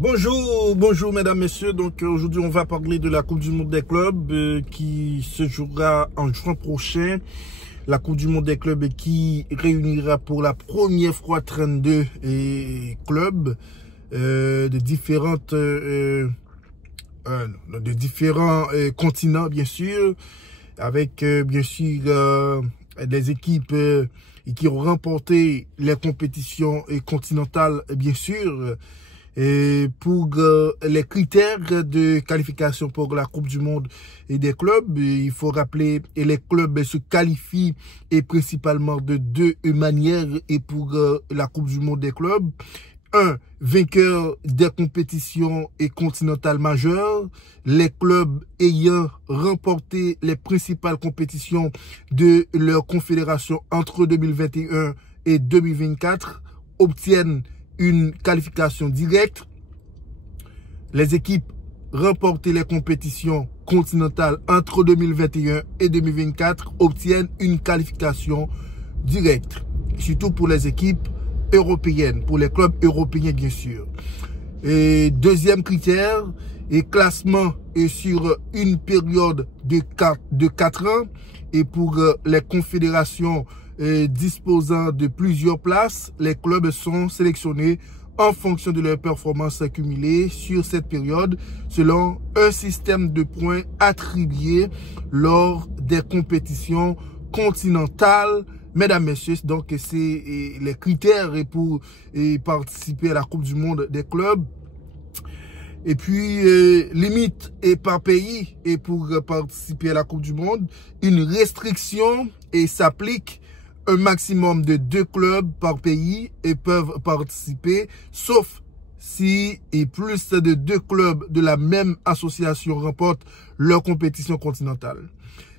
Bonjour mesdames, messieurs. Donc aujourd'hui on va parler de la Coupe du Monde des clubs qui se jouera en juin prochain. La Coupe du Monde des clubs qui réunira pour la première fois 32 clubs de différents continents bien sûr, avec bien sûr des équipes qui ont remporté les compétitions continentales bien sûr. Et pour les critères de qualification pour la Coupe du Monde et des clubs, il faut rappeler que les clubs se qualifient et principalement de deux manières et pour la Coupe du Monde des clubs. Un, vainqueur des compétitions et continentales majeures, les clubs ayant remporté les principales compétitions de leur confédération entre 2021 et 2024 obtiennent une qualification directe. Les équipes remportées les compétitions continentales entre 2021 et 2024 obtiennent une qualification directe, surtout pour les équipes européennes, pour les clubs européens bien sûr. Et deuxième critère, et classement est sur une période de 4 ans et pour les confédérations disposant de plusieurs places, les clubs sont sélectionnés en fonction de leurs performances accumulées sur cette période selon un système de points attribués lors des compétitions continentales. Mesdames, messieurs, donc c'est les critères pour participer à la Coupe du Monde des clubs. Et puis, limite et par pays et pour participer à la Coupe du Monde, une restriction et s'applique un maximum de 2 clubs par pays et peuvent participer, sauf si et plus de 2 clubs de la même association remportent leur compétition continentale.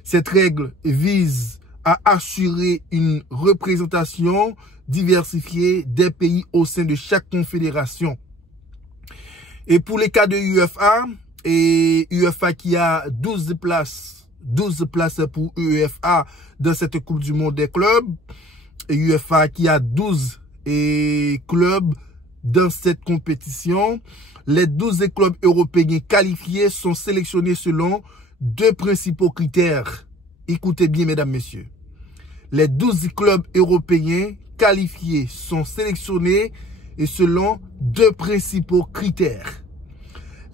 Cette règle vise à assurer une représentation diversifiée des pays au sein de chaque confédération. Et pour les cas de UEFA, et UEFA qui a 12 places pour UEFA dans cette Coupe du Monde des clubs, et UEFA qui a 12 clubs dans cette compétition, les 12 clubs européens qualifiés sont sélectionnés selon 2 principaux critères. Écoutez bien mesdames, messieurs. Les 12 clubs européens qualifiés sont sélectionnés et selon 2 principaux critères.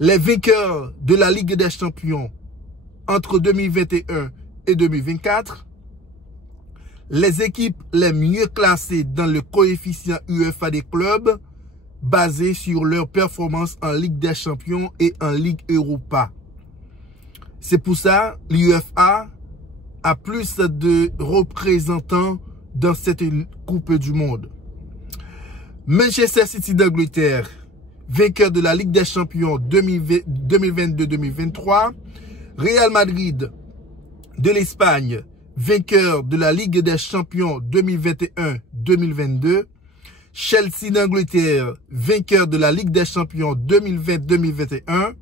Les vainqueurs de la Ligue des Champions entre 2021 et 2024, les équipes les mieux classées dans le coefficient UEFA des clubs basé sur leur performance en Ligue des Champions et en Ligue Europa. C'est pour ça l'UEFA a plus de représentants dans cette Coupe du Monde. Manchester City d'Angleterre, vainqueur de la Ligue des Champions 2022-2023. Real Madrid de l'Espagne, vainqueur de la Ligue des Champions 2021-2022. Chelsea d'Angleterre, vainqueur de la Ligue des Champions 2020-2021.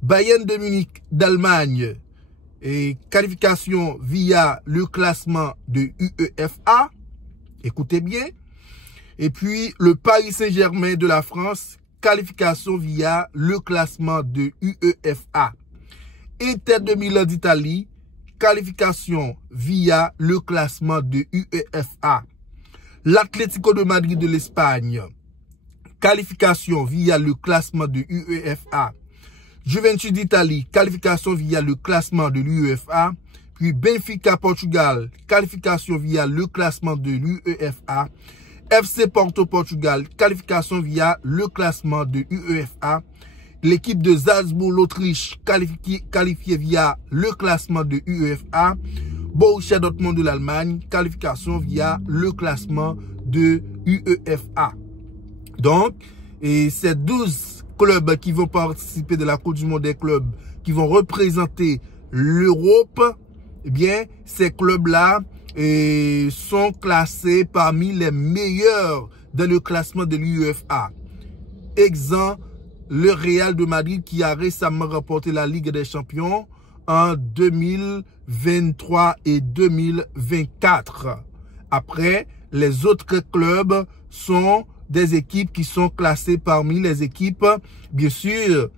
Bayern de Munich d'Allemagne, et qualification via le classement de UEFA. Écoutez bien. Et puis le Paris Saint-Germain de la France, qualification via le classement de UEFA. Inter de Milan d'Italie, qualification via le classement de UEFA. L'Atlético de Madrid de l'Espagne, qualification via le classement de UEFA. Juventus d'Italie, qualification via le classement de l'UEFA. Puis Benfica Portugal, qualification via le classement de l'UEFA. FC Porto Portugal, qualification via le classement de l'UEFA. L'équipe de Salzbourg, l'Autriche, qualifiée via le classement de l'UEFA. Borussia Dortmund de l'Allemagne, qualification via le classement de l'UEFA. Donc, et ces 12 clubs qui vont participer de la Coupe du Monde des clubs, qui vont représenter l'Europe, eh bien, ces clubs-là sont classés parmi les meilleurs dans le classement de l'UEFA. Exemple, le Real de Madrid qui a récemment remporté la Ligue des Champions en 2023 et 2024. Après, les autres clubs sont des équipes qui sont classées parmi les équipes, bien sûr,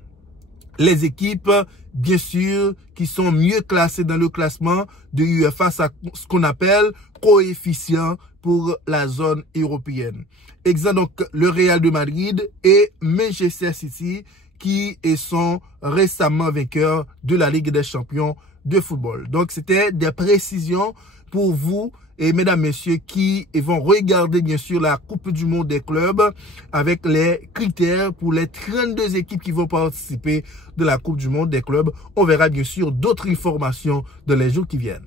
qui sont mieux classées dans le classement de l'UEFA, ce qu'on appelle coefficient pour la zone européenne. Exemple, donc, le Real de Madrid et Manchester City qui sont récemment vainqueurs de la Ligue des Champions de football. Donc, c'était des précisions pour vous et mesdames, messieurs qui vont regarder bien sûr la Coupe du Monde des clubs avec les critères pour les 32 équipes qui vont participer de la Coupe du Monde des clubs. On verra bien sûr d'autres informations dans les jours qui viennent.